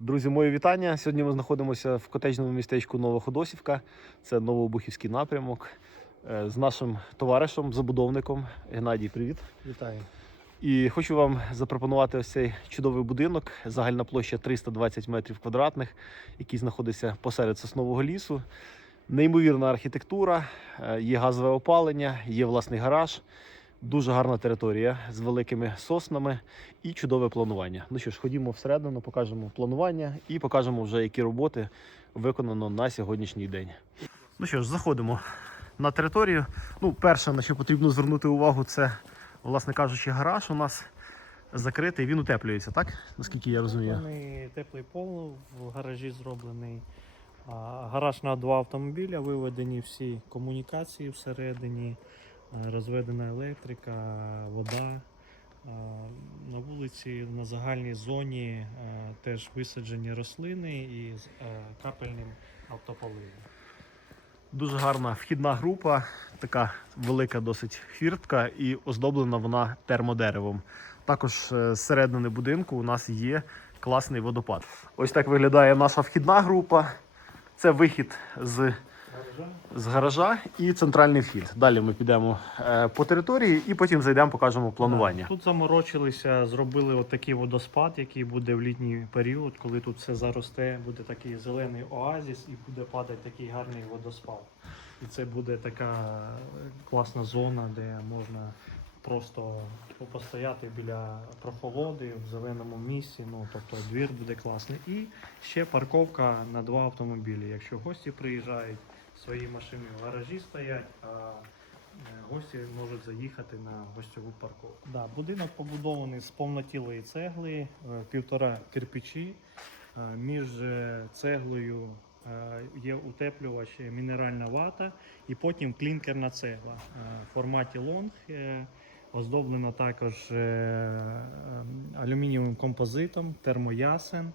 Друзі, мої вітання. Сьогодні ми знаходимося в котеджному містечку Новоходосівка. Це Новообухівський напрямок. Е, З нашим товаришем, забудовником Геннадій, привіт. Вітаю. І хочу вам запропонувати ось цей чудовий будинок. Загальна площа 320 метрів квадратних, який знаходиться посеред соснового лісу. Неймовірна архітектура, е, є газове опалення, є власний гараж. Дуже гарна територія з великими соснами і чудове планування. Ну що ж, ходімо всередину, покажемо планування і покажемо вже, які роботи виконано на сьогоднішній день. Ну що ж, заходимо на територію. Ну, перше, на що потрібно звернути увагу, це, власне кажучи, гараж у нас закритий, він утеплюється, так? Наскільки я розумію. Теплий пол в гаражі зроблений. Гараж на два автомобіля, виведені всі комунікації всередині, розведена електрика, вода. На вулиці на загальній зоні теж висаджені рослини із а, капельним автополивом. Дуже гарна вхідна група, така велика досить хвіртка і оздоблена вона термодеревом. Також е, з середини будинку у нас є класний водопад. Ось так виглядає наша вхідна група. Це вихід з, з гаража і центральний вхід. Далі ми підемо е, по території і потім зайдемо, покажемо планування. Тут заморочилися, зробили отакий водоспад, який буде в літній період, коли тут все заросте, буде такий зелений оазіс і буде падати такий гарний водоспад. І це буде така е, класна зона, де можна просто постояти біля прохолоди в зеленому місці. Ну тобто двір буде класний. І ще парковка на два автомобілі. Якщо гості приїжджають, свої машини в гаражі стоять. а Е, Гості можуть заїхати на гостьову парковку. Да, будинок побудований з повнотілої цегли, е, півтора кирпичі. Е, Між цеглою є утеплювач мінеральна вата і потім клінкерна цегла в форматі лонг. Оздоблена також алюмінієвим композитом, термоясен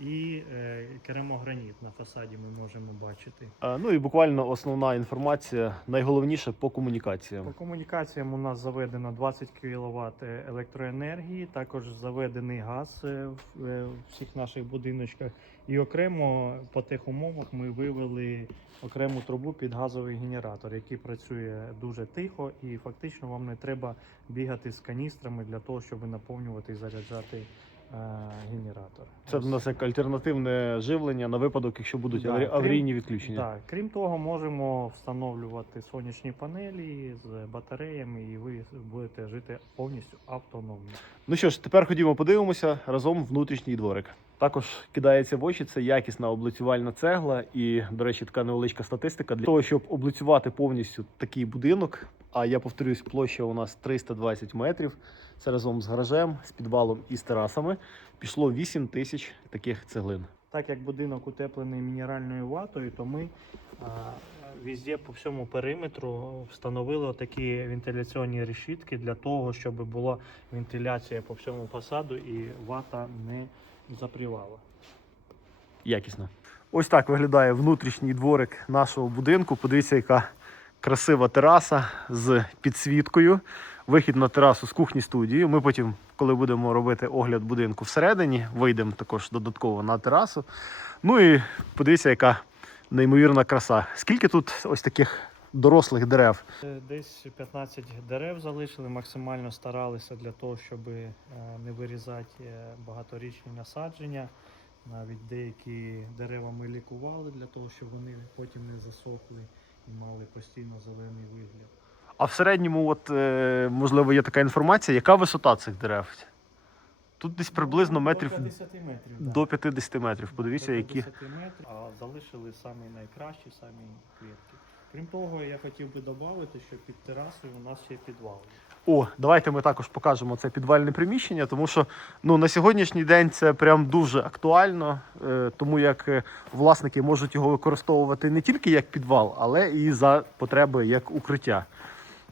і е, керамограніт на фасаді ми можемо бачити. Е, Ну і буквально основна інформація, найголовніше по комунікаціям. По комунікаціям. у нас заведено 20 кВт електроенергії, також заведений газ е, в е, всіх наших будиночках. І окремо по тих умовах ми вивели окрему трубу під газовий генератор, який працює дуже тихо, і фактично вам не треба бігати з каністрами для того, щоб наповнювати і заряджати е, генератор. Це в нас як альтернативне живлення на випадок, якщо будуть Да, аварійні крім- відключення. Так, крім того, можемо встановлювати сонячні панелі з батареями, і ви будете жити повністю автономно. Ну що ж, тепер ходімо подивимося разом внутрішній дворик. Також кидається в очі це якісна облицювальна цегла. І, до речі, така невеличка статистика для того, щоб облицювати повністю такий будинок. А я повторюсь, площа у нас 320 метрів. Це разом з гаражем, з підвалом і з терасами. Пішло 8 тисяч таких цеглин. Так як будинок утеплений мінеральною ватою, то ми а, везде по всьому периметру встановили такі вентиляційні решітки для того, щоб була вентиляція по всьому фасаду і вата не запрівала. Якісно. Ось так виглядає внутрішній дворик нашого будинку. Подивіться, яка красива тераса з підсвіткою. Вихід на терасу з кухні студії. Ми потім, коли будемо робити огляд будинку всередині, вийдемо також додатково на терасу. Ну і подивіться, яка неймовірна краса. Скільки тут ось таких дорослих дерев? Е, Десь 15 дерев залишили, максимально старалися для того, щоб е, не вирізати е, багаторічні насадження. Навіть деякі дерева ми лікували для того, щоб вони потім не засохли і мали постійно зелений вигляд. А в середньому, от, можливо, є така інформація, яка висота цих дерев? Тут десь приблизно метрів До 50 метрів. до 50 метрів. Подивіться, До які метрів, а залишили самі найкращі, самі квітки. Крім того, я хотів би додати, що під терасою у нас ще підвал. О, давайте ми також покажемо це підвальне приміщення, тому що ну, на сьогоднішній день це прям дуже актуально, е, тому як е, власники можуть його використовувати не тільки як підвал, але і за потреби як укриття.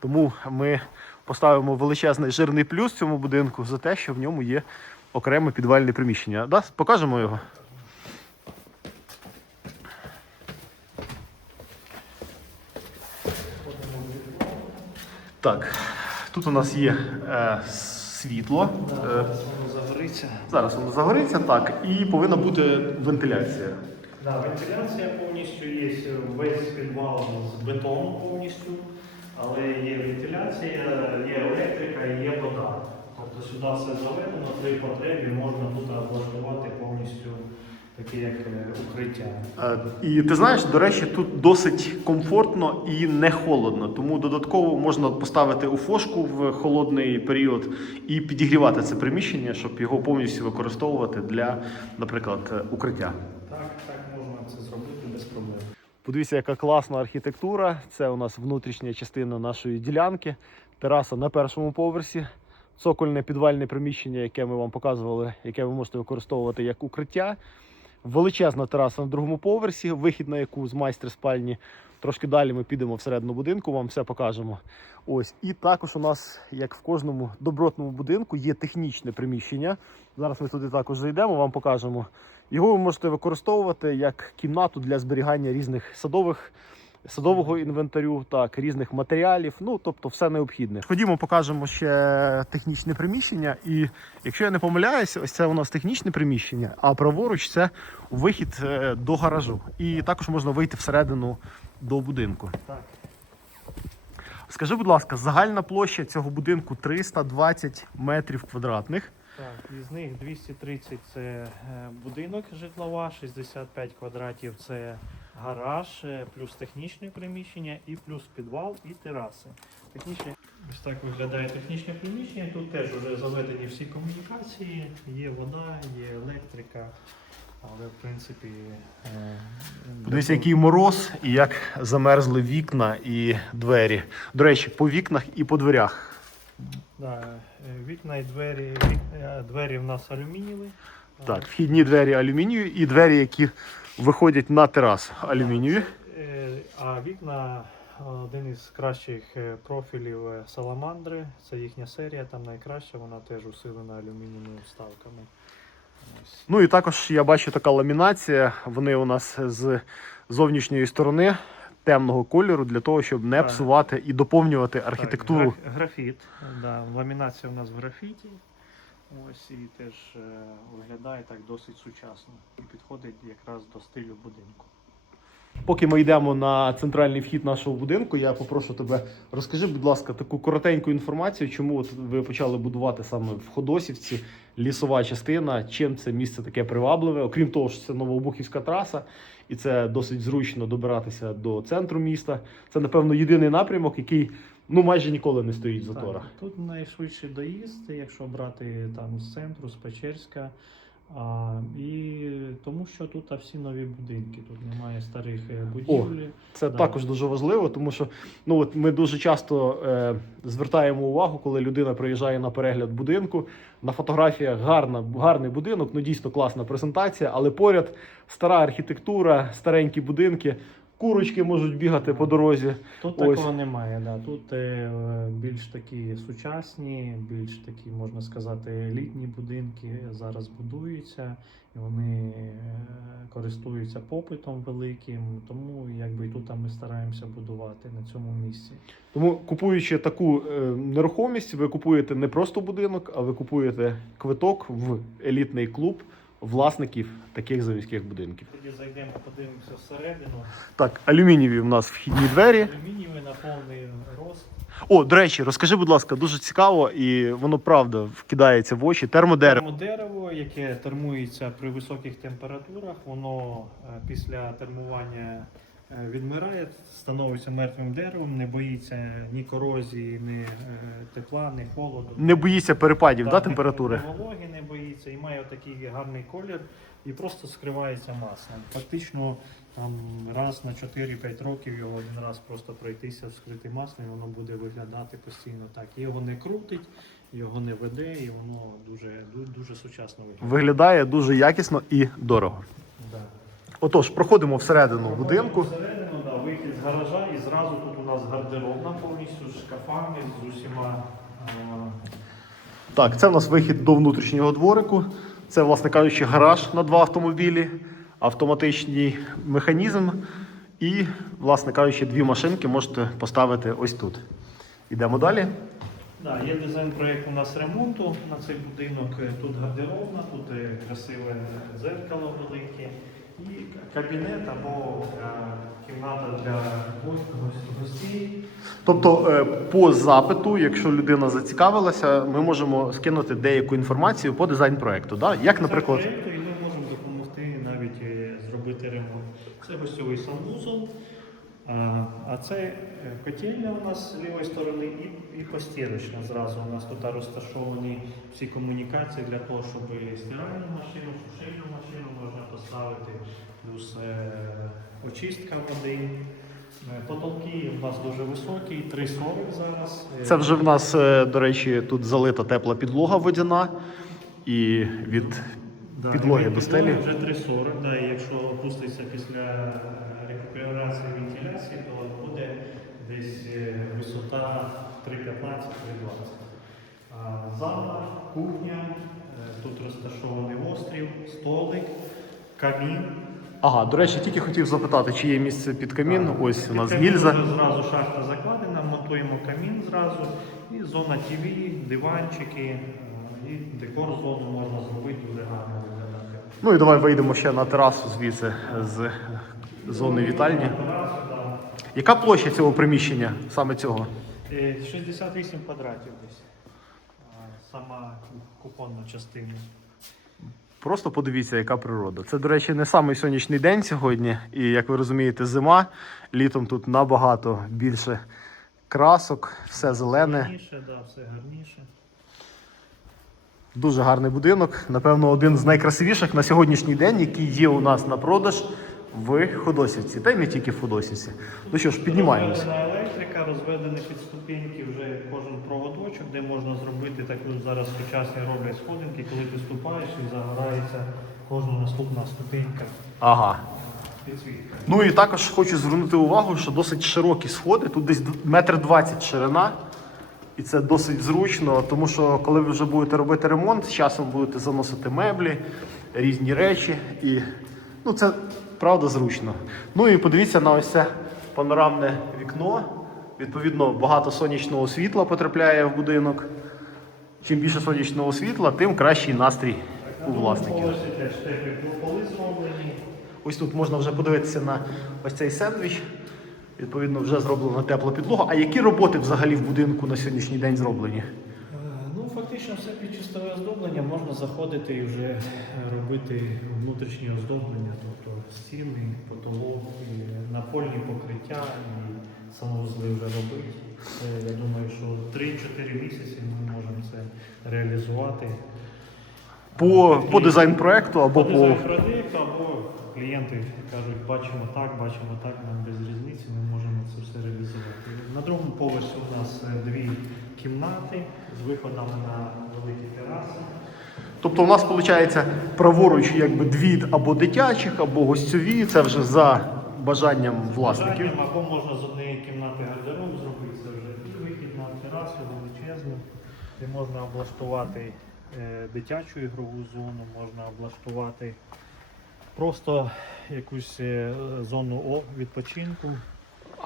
Тому ми поставимо величезний жирний плюс цьому будинку за те, що в ньому є окреме підвальне приміщення. Да? Покажемо його. Так, тут у нас є е, світло. Е, Зараз воно загориться. Зараз воно загориться так, і повинна бути вентиляція. Да, вентиляція повністю є, весь підвал з бетону повністю, але є вентиляція, є електрика і є вода. Тобто сюди все заведено, при потребі можна тут облаштувати повністю таке як е, укриття. І ти знаєш, до речі, тут досить комфортно і не холодно, тому додатково можна поставити у фошку в холодний період і підігрівати це приміщення, щоб його повністю використовувати для, наприклад, укриття. Так, так можна це зробити без проблем. Подивіться, яка класна архітектура. Це у нас внутрішня частина нашої ділянки. Тераса на першому поверсі. Цокольне підвальне приміщення, яке ми вам показували, яке ви можете використовувати як укриття. Величезна тераса на другому поверсі, вихід на яку з майстер спальні. Трошки далі ми підемо всередину будинку, вам все покажемо. Ось. І також у нас, як в кожному добротному будинку, є технічне приміщення. Зараз ми туди також зайдемо, вам покажемо. Його ви можете використовувати як кімнату для зберігання різних садових. Садового інвентарю, так, різних матеріалів, ну тобто все необхідне. Ходімо, покажемо ще технічне приміщення. І якщо я не помиляюся, ось це у нас технічне приміщення, а праворуч це вихід е, до гаражу. І також можна вийти всередину до будинку. Так. Скажи, будь ласка, загальна площа цього будинку 320 метрів квадратних. Так, із них 230 це е, будинок житлова, 65 квадратів це гараж, е, плюс технічне приміщення і плюс підвал і тераси. Технічне ось так виглядає технічне приміщення. Тут теж вже заведені всі комунікації, є вода, є електрика. Але в принципі. е, Подивіться, який мороз і як замерзли вікна і двері. До речі, по вікнах і по дверях. Да, е, вікна і двері, вік- двері в нас алюмінієві. Так, вхідні двері алюмінієві і двері, які виходять на терасу алюмінієві. Е, А вікна один із кращих е, профілів е, Саламандри. Це їхня серія, там найкраща, вона теж усилена алюмінієвими вставками. Ну і також я бачу така ламінація. Вони у нас з зовнішньої сторони темного кольору для того, щоб не Так. псувати і доповнювати архітектуру. Так, граф- графіт. Да, ламінація у нас в графіті. Ось і теж е, виглядає так досить сучасно і підходить якраз до стилю будинку. Поки ми йдемо на центральний вхід нашого будинку, я попрошу тебе розкажи, будь ласка, таку коротеньку інформацію, чому от ви почали будувати саме в Ходосівці лісова частина, чим це місце таке привабливе, окрім того, що це Новообухівська траса, і це досить зручно добиратися до центру міста. Це, напевно, єдиний напрямок, який ну майже ніколи не стоїть в заторах. Так, тут найшвидший доїзд, якщо брати там з центру, з Печерська. А, і тому що тут всі нові будинки, тут немає старих е, будівлі. Це Да. також дуже важливо, тому що ну от ми дуже часто е, звертаємо увагу, коли людина приїжджає на перегляд будинку. На фотографіях гарна, гарний будинок, ну дійсно класна презентація, але поряд стара архітектура, старенькі будинки, курочки можуть бігати по дорозі. Тут Ось. такого немає. Да. Тут е, більш такі сучасні, більш такі, можна сказати, елітні будинки зараз будуються, і вони е, користуються попитом великим. Тому якби тут ми стараємося будувати на цьому місці. Тому купуючи таку е, нерухомість, ви купуєте не просто будинок, а ви купуєте квиток в елітний клуб власників таких завійських будинків. Тоді зайдемо, подивимося всередину. Так, алюмінієві в нас вхідні двері. Алюмінієві на повний рост. О, до речі, розкажи, будь ласка, дуже цікаво, і воно правда вкидається в очі. Термодерево. Дерево, яке термується при високих температурах, воно е, після термування відмирає, становиться мертвим деревом, не боїться ні корозії, ні е, тепла, ні холоду. Не боїться перепадів да, температури. ні Вологи не боїться і має такий гарний колір і просто скривається маслом. Фактично там раз на 4-5 років його один раз просто пройтися вскрити маслом, і воно буде виглядати постійно так. Його не крутить, його не веде, і воно дуже, ду- дуже сучасно виглядає. Виглядає дуже якісно і дорого. Да. Отож, проходимо всередину будинку. Всередину, да, вихід з гаража, і зразу тут у нас гардеробна повністю з шкафами, з усіма. е, Так, це у нас вихід до внутрішнього дворику. Це, власне кажучи, гараж на два автомобілі, автоматичний механізм. І, власне кажучи, дві машинки можете поставити ось тут. Ідемо далі. Да, є дизайн-проєкт у нас ремонту на цей будинок. Тут гардеробна, тут е, красиве дзеркало велике і кабінет або е, кімната для гост- гостей. Тобто, е, по запиту, якщо людина зацікавилася, ми можемо скинути деяку інформацію по дизайн проекту. Да? Як, наприклад, проекту, і ми можемо допомогти навіть е, зробити ремонт. Це гостьовий санвузол, а, це е, котельня у нас з лівої сторони і, і постірочна зразу. У нас тут розташовані всі комунікації для того, щоб стиральну машину, сушильну машину можна поставити, плюс е, очистка води. Е, Потолки у нас дуже високі, 3,40 зараз. Е, це вже в нас, до речі, тут залита тепла підлога водяна і від Да, Підлоги до стелі? Вже 3,40, да, і якщо опуститься після е, рекуперації вентиляції, то буде десь е, висота 3,15-3,20. Зала, кухня, е, тут розташований острів, столик, камін. ага, до речі, тільки хотів запитати, чи є місце під камін. Так, Ось у нас камін гільза. Зразу шахта закладена, монтуємо камін зразу, і зона ТВ, диванчики, і декор зону можна зробити дуже гарно. Ну і давай вийдемо ще на терасу звідси з зони вітальні. Яка площа цього приміщення, саме цього? Е, 68 квадратів десь. Сама купонна частина. Просто подивіться, яка природа. Це, до речі, не самий сонячний день сьогодні. І як ви розумієте, зима. Літом тут набагато більше красок, все зелене. Гарніше, да, все гарніше. Дуже гарний будинок. Напевно, один з найкрасивіших на сьогоднішній день, який є у нас на продаж в Ходосівці. Та й не тільки в Ходосівці. Ну що ж, піднімаємося. Розведена електрика, розведені під ступеньки вже кожен проводочок, де можна зробити таку зараз сучасні роблять сходинки, коли ти ступаєш і загорається кожна наступна ступенька. Ага. Ну і також хочу звернути увагу, що досить широкі сходи. Тут десь метр двадцять ширина. І це досить зручно, тому що коли ви вже будете робити ремонт, з часом будете заносити меблі, різні речі. І ну, це правда зручно. Ну і подивіться на ось це панорамне вікно. Відповідно, багато сонячного світла потрапляє в будинок. Чим більше сонячного світла, тим кращий настрій у власників. Ось тут можна вже подивитися на ось цей сендвіч. Відповідно, вже зроблена тепла підлога. А які роботи взагалі в будинку на сьогоднішній день зроблені? Е, Ну, фактично, все під чистове оздоблення можна заходити і вже е, робити внутрішнє оздоблення, тобто стіни, потолок, і напольні покриття і санвузли вже робити. Це, я думаю, що 3-4 місяці ми можемо це реалізувати. По, по дизайн-проекту або По по. дизайн проєкту, або клієнти кажуть, бачимо так, бачимо так, нам без різниці, ми можемо це все реалізувати. На другому поверсі у нас е, дві кімнати з виходами на великі тераси. Тобто у нас виходить праворуч якби дві або дитячих, або гостьові. Це вже за бажанням власників. Бажанням, Або можна з однієї кімнати гардероб зробити, це вже і вихід на терасу величезну, де можна облаштувати е, дитячу ігрову зону, можна облаштувати просто якусь е, зону о, відпочинку.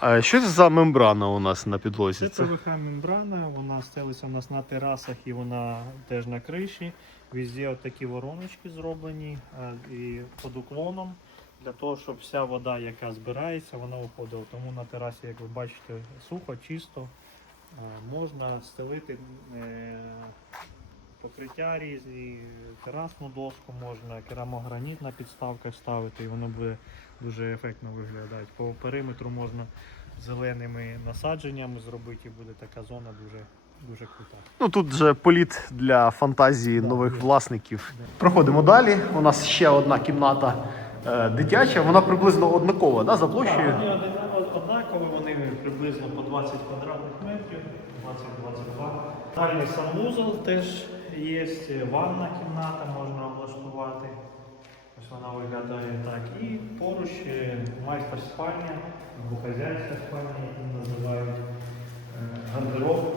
А що це за мембрана у нас на підлозі? Це ПВХ мембрана, вона стелиться у нас на терасах і вона теж на криші. Везде от такі вороночки зроблені а, і під уклоном для того, щоб вся вода, яка збирається, вона уходила. Тому на терасі, як ви бачите, сухо, чисто. Можна стелити е, покриття різні, терасну доску можна, керамограніт на підставках ставити, і воно буде дуже ефектно виглядати. По периметру можна зеленими насадженнями зробити, і буде така зона дуже, дуже крута. Ну тут вже політ для фантазії Да, нових є. власників. Проходимо далі. У нас ще одна кімната е, дитяча. Вона приблизно однакова, да, за площею. Одина- однакові, вони приблизно по 20 квадратних метрів, 20-22. Дальній санвузол теж є, ванна кімната можна облаштувати. Ось вона виглядає так. І поруч е, майстер спальня, або хазяйська спальня, як називають, е, гардероб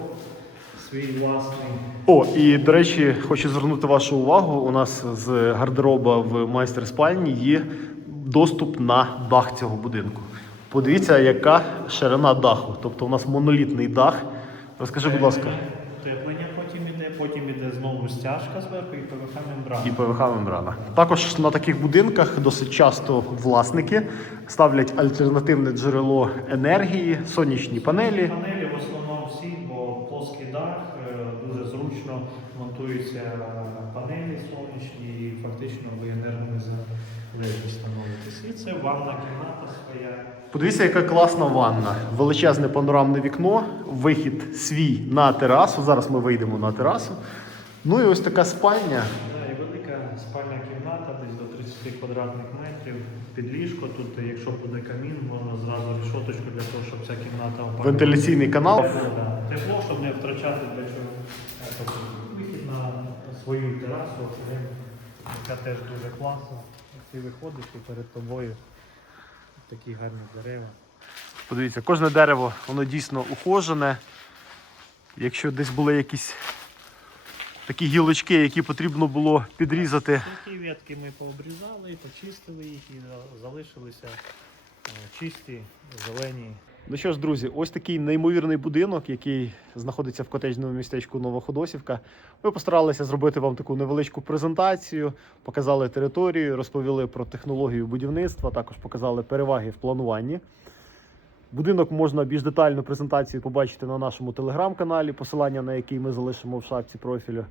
свій власний. О, і до речі, хочу звернути вашу увагу. У нас з гардероба в майстер спальні є доступ на дах цього будинку. Подивіться, яка ширина даху. Тобто у нас монолітний дах. Розкажи, будь ласка. Потім іде знову стяжка зверху і ПВХ мембрана. і ПВХ мембрана. Також на таких будинках досить часто власники ставлять альтернативне джерело енергії, сонячні панелі. Панелі в основному всі, бо плоский дах е, дуже зручно монтуються панелі сонячні і фактично ви енергонезалежні становитесь. І це ванна кімната своя. Подивіться, яка класна ванна. Величезне панорамне вікно, вихід свій на терасу. Зараз ми вийдемо на терасу. Ну і ось така спальня. І велика спальна кімната, десь до 30 квадратних метрів. Під ліжко тут, якщо буде камін, можна зразу решоточку для того, щоб ця кімната опалювала. Вентиляційний канал. Тепло, да. Тепло, щоб не втрачати для чого. Тобто Вихід на свою терасу, яка теж дуже класна. Ти виходиш і перед тобою такі гарні дерева. Подивіться, кожне дерево, воно дійсно ухожене. Якщо десь були якісь такі гілочки, які потрібно було підрізати. Такі ветки ми пообрізали, почистили їх і залишилися е, чисті, зелені. Ну що ж, друзі, ось такий неймовірний будинок, який знаходиться в котеджному містечку Новоходосівка. Ми постаралися зробити вам таку невеличку презентацію, показали територію, розповіли про технологію будівництва, також показали переваги в плануванні. Будинок можна більш детальну презентацію побачити на нашому телеграм-каналі, посилання на який ми залишимо в шапці профілю.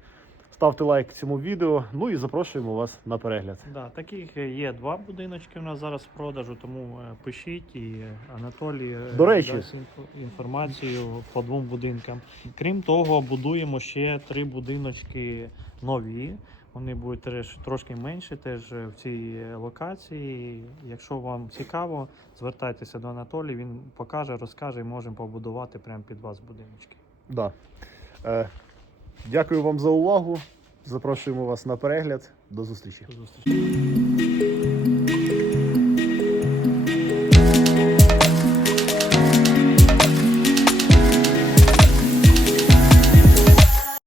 Ставте лайк цьому відео, ну і запрошуємо вас на перегляд. Да, таких є два будиночки у нас зараз в продажу, тому е, пишіть і Анатолій е, До речі. дасть інфо- інформацію по двом будинкам. Крім того, будуємо ще три будиночки нові. Вони будуть теж трошки менші, теж е, в цій локації. Якщо вам цікаво, звертайтеся до Анатолія, він покаже, розкаже і можемо побудувати прямо під вас будиночки. Да. Дякую вам за увагу. Запрошуємо вас на перегляд. До зустрічі. До зустрічі.